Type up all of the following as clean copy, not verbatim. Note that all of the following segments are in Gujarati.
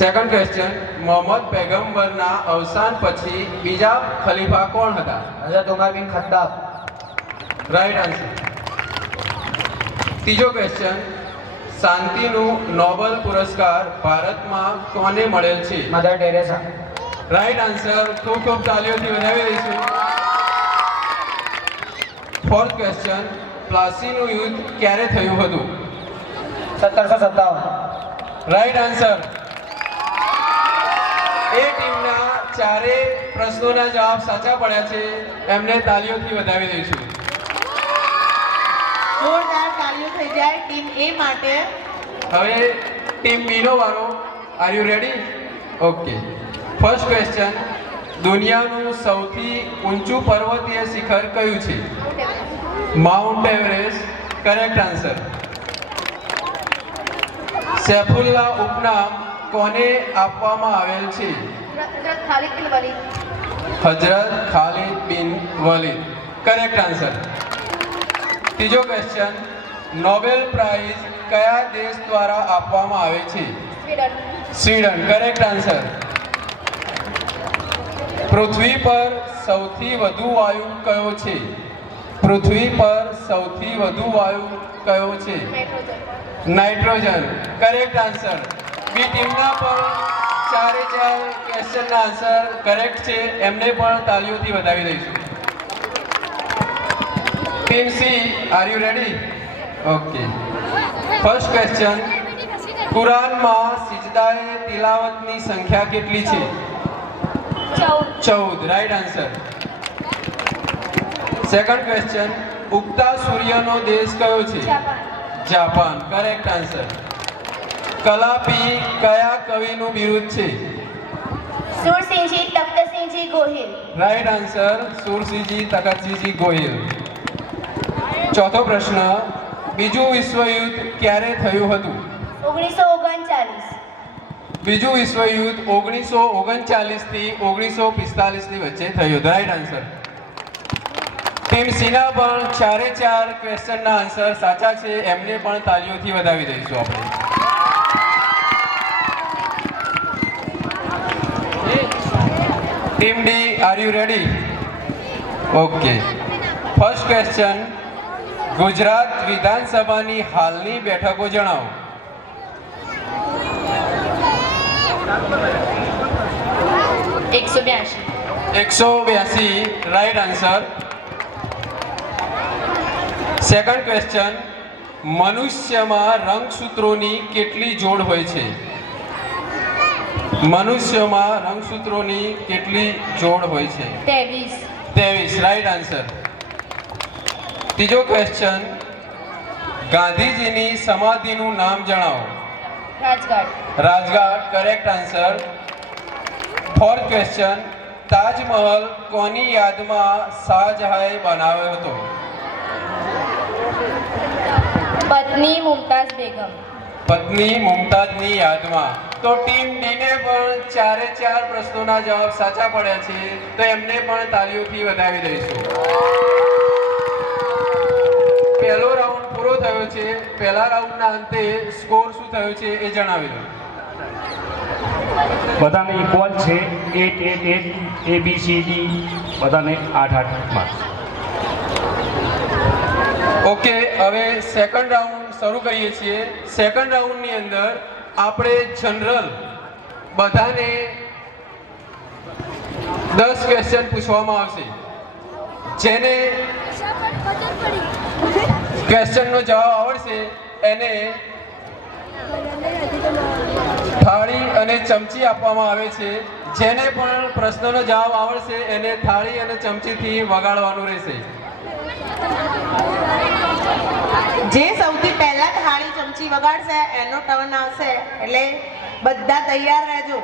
સેકન્ડ ક્વેશ્ચન, મોહમ્મદ પૈગંબરના અવસાન પછી બીજા ખલીફા કોણ હતા? હઝરત Umar bin Khattab. Right answer. ત્રીજો ક્વેશ્ચન, શાંતિનું નોબેલ પુરસ્કાર ભારતમાં કોને મળેલ છે? Mother Teresa. Right answer. ખૂબ ખૂબ તાલીઓથી વધાવી દઈશું. ફોર્થ ક્વેશ્ચન, પ્લાસીનું યુદ્ધ ક્યારે થયું હતું? 1757. Right answer. એ ટીમના ચારે પ્રશ્નોના જવાબ સાચા પડ્યા છે, એમને તાલીઓથી વધાવી દઈશું. જોરદાર તાલીઓ થઈ જાય ટીમ એ માટે. હવે ટીમ બી નો વારો. R you ready? Okay. First question, દુનિયાનું સૌથી ઊંચું પર્વતીય શિખર કયું છે? Mount Everest. Correct answer. Saifullah ઉપનામ કોને આપવામાં આવેલ છે? હઝરત ખાલિદ બિન વલીદ. હજરત Khalid bin Walid. Correct answer. ત્રીજો ક્વેશ્ચન, નોબેલ પ્રાઇઝ કયા દેશ દ્વારા આપવામાં આવે છે? સ્વીડન. સ્વીડન. Correct answer. પૃથ્વી પર સૌથી વધુ વાયુ કયો છે? પૃથ્વી પર સૌથી વધુ વાયુ કયો છે? Nitrogen. Nitrogen. Correct answer. B ટીમના પણ ચારે ચાર ક્વેશ્ચનના આન્સર કરેક્ટ છે, એમને પણ તાલીઓથી વધાવી દઈશું. Team C, are you ready? Okay. First question, કુરાનમાં સિજદાએ તિલાવતની સંખ્યા કેટલી છે? 14. Right answer. સેકન્ડ ક્વેશ્ચન, ઉગતા સૂર્યનો દેશ કયો છે? Japan. Japan. Correct answer. Kalapi કયા કવિનું બિરુદ છે? સુરસિંહજી તખ્તસિંહજી ગોહિલ. Right answer. સુરસિંહજી તખતસિંહજી ગોહિલ. ચોથો પ્રશ્ન, બીજું વિશ્વયુદ્ધ ક્યારે થયું હતું? 1939. બીજું વિશ્વયુદ્ધ 1939 થી 1945 ની વચ્ચે થયું હતું. Right answer. ટીમ સીના પણ ચારે ચાર ક્વેશ્ચનના આન્સર સાચા છે, એમને પણ તાલીઓથી વધાવી દઈશું આપણે. Team D, R you ready? Okay. First question, Gujarat વિધાનસભાની હાલની બેઠકો જણાવો. 182. 182. Right answer. સેકન્ડ ક્વેશ્ચન, મનુષ્યમાં રંગસૂત્રોની કેટલી જોડ હોય છે? મનુષ્યમાં રંગસૂત્રોની કેટલી જોડ હોય છે? 23. 23. Right answer. ત્રીજો ક્વેશ્ચન, ગાંધીજીની સમાધિનું નામ જણાવો. Rajghat. Rajghat. Correct answer. Fourth question, Taj Mahal કોની યાદમાં શાહજહાંએ બનાવ્યો હતો? પત્ની મુમતાઝ બેગમ. પત્ની મુમતાઝની યાદમાં. તો ટીમ ડીને પણ ચારે ચાર પ્રશ્નોના જવાબ સાચા પડ્યા છે, તો એમને પણ તાલીઓથી વધાવી દઈશું. પહેલો રાઉન્ડ પૂરો થયો છે. પહેલા રાઉન્ડના અંતે સ્કોર શું થયો છે એ જણાવી દો. બધાને ઇક્વલ છે. 8 8 8 ABCD બધાને 8 8 માર્ક્સ. ઓકે. હવે સેકન્ડ રાઉન્ડ શરૂ કરીએ છીએ. સેકન્ડ રાઉન્ડની અંદર આપણે જનરલ બધાને 10 ક્વેશ્ચન પૂછવામાં આવશે. જેને ક્વેશ્ચનનો જવાબ આવડશે એને થાળી અને ચમચી આપવામાં આવે છે. જેને પણ પ્રશ્નનો જવાબ આવડશે એને થાળી અને ચમચીથી વગાડવાનું રહેશે. જે સૌથી પહેલા થાળી ચમચી વગાડશે એનો ટર્ન આવશે, એટલે બધા તૈયાર રહેજો.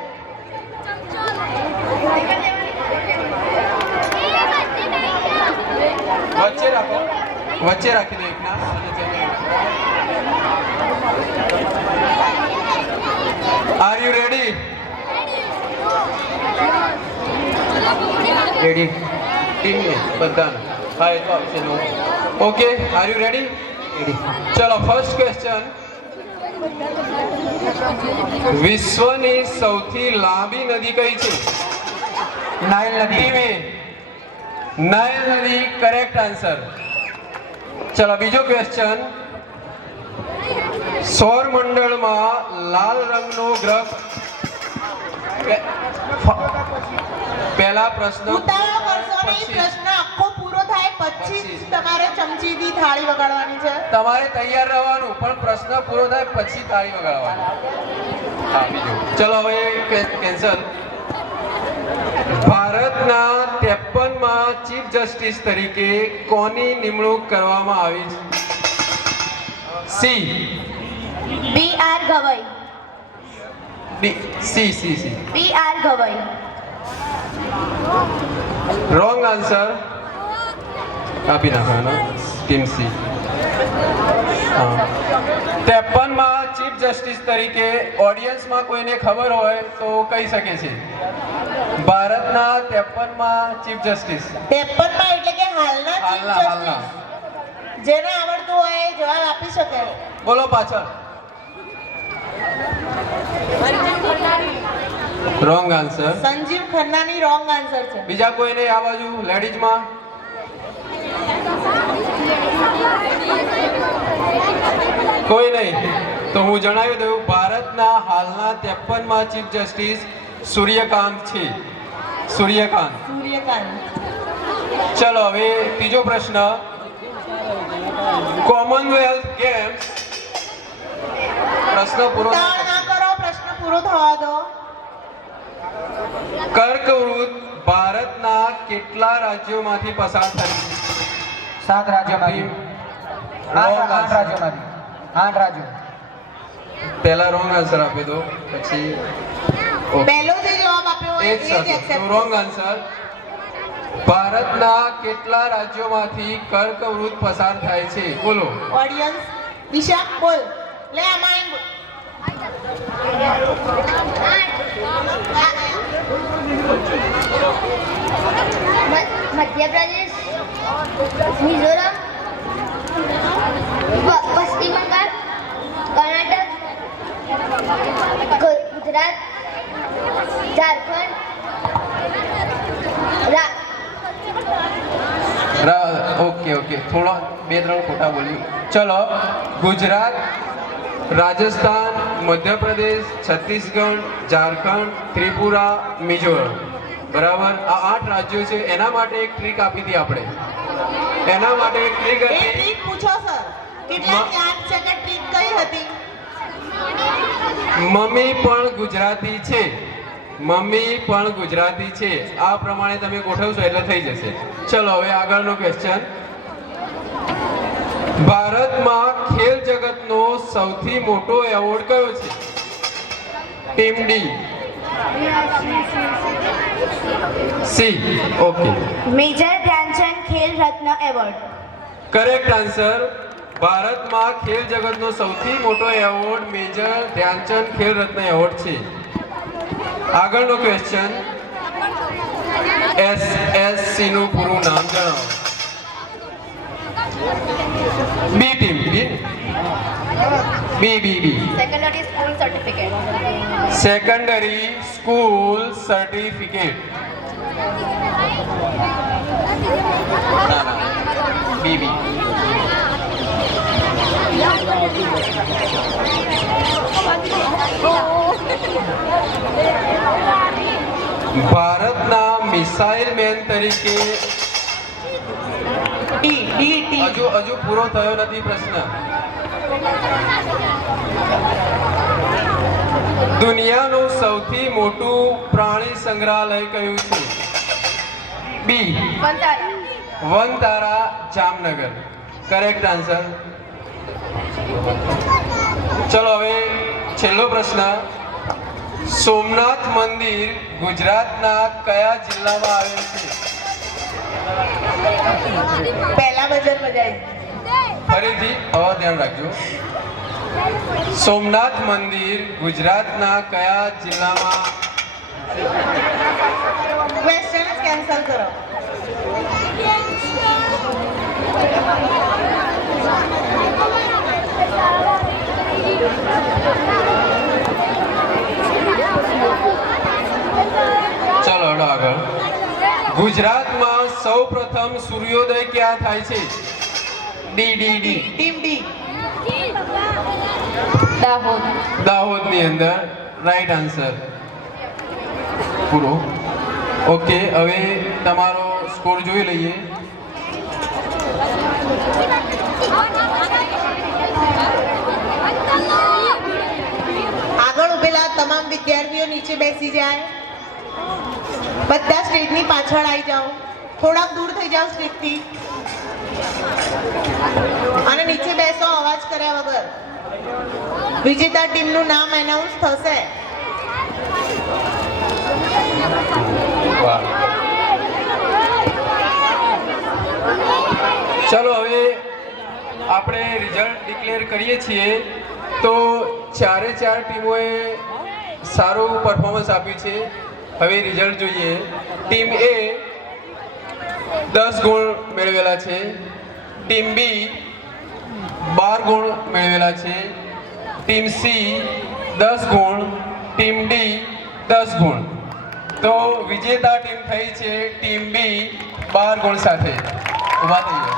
વચ્ચે રાખો, વચ્ચે રાખી દો એકના. R you ready? રેડી. ટીમને બધાને હા એ તો આવશે. Okay. R you ready? Ready. ચલો ફર્સ્ટ ક્વેશ્ચન, વિશ્વની સૌથી લાંબી નદી કઈ છે? નાઇલ નદી. ધીમે. નાઇલ નદી કરેક્ટ આન્સર. ચલો બીજો ક્વેશ્ચન. સૌરમંડળમાં લાલ રંગનો ગ્રહ પહેલા પ્રશ્ન ઉતાવળ કરશો નહીં, પછી પ્રશ્ન આખો પૂરો થાય પછી જ પછી. તમારે ચમચીથી થાળી વગાડવાની છે. તમારે તૈયાર રહેવાનું, પણ પ્રશ્ન પૂરો થાય પછી તાળી વગાડવાની. હા બીજો. ચલો હવે કેન્સલ. ભારતના 53માં ચીફ જસ્ટિસ તરીકે કોની નિમણૂક કરવામાં આવી છે? C. B.R. Gavai. D. C. B.R. Gavai. Wrong answer. આપી નાખવાનો. Team C. હા 53માં ચીફ જસ્ટિસ તરીકે ઓડિયન્સમાં કોઈને ખબર હોય તો કહી શકે છે. ભારતના 53માં ચીફ જસ્ટિસ. 53માં એટલે કે હાલના ચીફ હાલના. જસ્ટિસ. જેને આવડતું હોય એ જવાબ આપી શકે. બોલો પાછળ. Wrong answer. સંજીવ ખન્નાની રોંગ આન્સર છે. બીજા કોઈને આ બાજુ લેડીઝમાં? કોઈ નહીં. તો હું જણાવી દઉં, ભારતના હાલના 53માં ચીફ જસ્ટિસ સૂર્યકાંત છે. સૂર્યકાંત. સૂર્યકાંત. ચલો હવે ત્રીજો પ્રશ્ન. કોમનવેલ્થ ગેમ્સ પ્રશ્ન પૂરો ઉતાવળ ના કરો, પ્રશ્ન પૂરો થવા દો. કર્કવૃત ભારતના કેટલા રાજ્યોમાંથી પસાર થાય છે? 7 રાજ્યોમાંથી. Wrong 8 answer. રાજ્યોમાંથી. 8 રાજ્યો. પહેલા રોંગ આન્સર આપી દો પછી પહેલો જે જવાબ આપ્યો હોય એ એ જ જ accept. Wrong answer. ભારતના કેટલા રાજ્યોમાંથી કર્કવૃત પસાર થાય છે? બોલો. ઓડિયન્સ દિશા બોલ. લે આમાં એમ બોલ. મધ્યપ્રદેશ, મિઝોરમ, પશ્ચિમ બંગાળ, કર્ણાટક, ગુજરાત, ઝારખંડ, ઓકે થોડો 2-3 ખોટા બોલ્યું. ચલો ગુજરાત, રાજસ્થાન, મધ્યપ્રદેશ, છત્તીસગઢ, ઝારખંડ, ત્રિપુરા, મિઝોરમ. બરાબર. આ 8 રાજ્યો છે. એના માટે એક ટ્રીક આપી હતી આપણે. એના માટે એક ટ્રીક એ હતી. ટ્રીક પૂછો સર. કેટલા યાદ છે કે ટ્રીક કઈ હતી? મમ્મી પણ ગુજરાતી છે. મમ્મી પણ ગુજરાતી છે. આ પ્રમાણે તમે ગોઠવશો એટલે થઈ જશે. ચલો હવે આગળનો ક્વેશ્ચન. ભારતમાં ખેલ જગતનો સૌથી મોટો એવોર્ડ કયો છે? Team D. C. Okay major Dhyan Chand Khel Ratna award. Correct answer. ભારતમાં ખેલ જગતનો સૌથી મોટો award major Dhyan Chand Khel Ratna award છે. આગળનો ક્વેશ્ચન. SSC નું પૂરું નામ જણાવો. B team. B. Secondary school certificate. Secondary school certificate. B. ભારતના મિસાઇલ મેન તરીકે હજુ પૂરો થયો નથી પ્રશ્ન. દુનિયાનું સૌથી મોટું પ્રાણી સંગ્રહાલય કયું છે? B. Vantara, Jamnagar. Correct answer. ચલો હવે છેલ્લો પ્રશ્ન. સોમનાથ મંદિર ગુજરાતના કયા જિલ્લામાં આવેલ છે? પહેલા બજર બજાય. ફરીથી હવે ધ્યાન રાખજો. સોમનાથ મંદિર ગુજરાતના કયા જિલ્લામાં? ક્વેશ્ચન કેન્સલ કરો. ગુજરાતમાં સૌપ્રથમ સૂર્યોદય ક્યાં થાય છે? D D D. Team D. Dahod. દાહોદની અંદર રાઈટ આન્સર. પૂરો. ઓકે, હવે તમારો સ્કોર જોઈ લઈએ. આગળ ઉભેલા તમામ વિદ્યાર્થીઓ નીચે બેસી જાય. બધા સ્ટેજની પાછળ આવી જાઓ. થોડાક દૂર થઈ જાઓ સ્ટેજથી. અને નીચે બેસો અવાજ કર્યા વગર. વિજેતા ટીમનું નામ એનાઉન્સ થશે. વાહ. ચલો હવે આપણે રિઝલ્ટ ડિક્લેર કરીએ છીએ. તો ચારે ચાર ટીમોએ સારું પરફોર્મન્સ આપ્યું છે. હવે રિઝલ્ટ જોઈએ. ટીમ એ 10 ગુણ મેળવેલા છે. ટીમ બી 12 ગુણ મેળવેલા છે. ટીમ સી 10 ગુણ. ટીમ ડી 10 ગુણ. તો વિજેતા ટીમ થઈ છે ટીમ બી 12 ગુણ સાથે. ઊભા થઈએ.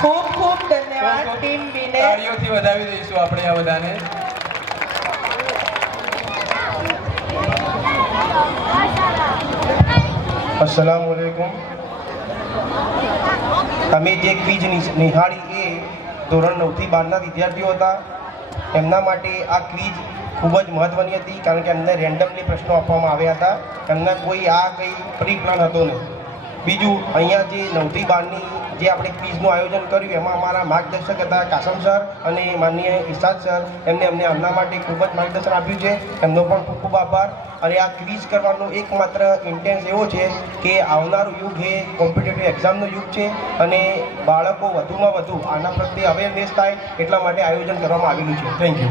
ખૂબ ખૂબ ધન્યવાદ ટીમ બીને. તાળીઓથી વધાવી દઈશું આપણે આ બધાને. અસલામ વાલેકુમ. અમે જે ક્વિઝ નિહાળી એ ધોરણ 9 થી 12ના વિદ્યાર્થીઓ હતા. એમના માટે આ ક્વિઝ ખૂબ જ મહત્ત્વની હતી, કારણ કે એમને રેન્ડમલી પ્રશ્નો આપવામાં આવ્યા હતા. એમને કોઈ આ કંઈ પ્રી પ્લાન હતો નહીં. બીજું, અહીંયા જે 9 થી 12ની જે આપણે ક્વિઝનું આયોજન કર્યું એમાં અમારા માર્ગદર્શક હતા કાસમ સર અને માનનીય ઇશાદ સર. એમને આમના માટે ખૂબ જ માર્ગદર્શન આપ્યું છે. એમનો પણ ખૂબ ખૂબ આભાર. અને આ ક્વિઝ કરવાનો એકમાત્ર ઇન્ટેન્સ એવો છે કે આવનારું યુગ એ કોમ્પિટિટિવ એક્ઝામનો યુગ છે અને બાળકો વધુમાં વધુ આના પ્રત્યે અવેરનેસ થાય એટલા માટે આયોજન કરવામાં આવેલું છે. Thank you.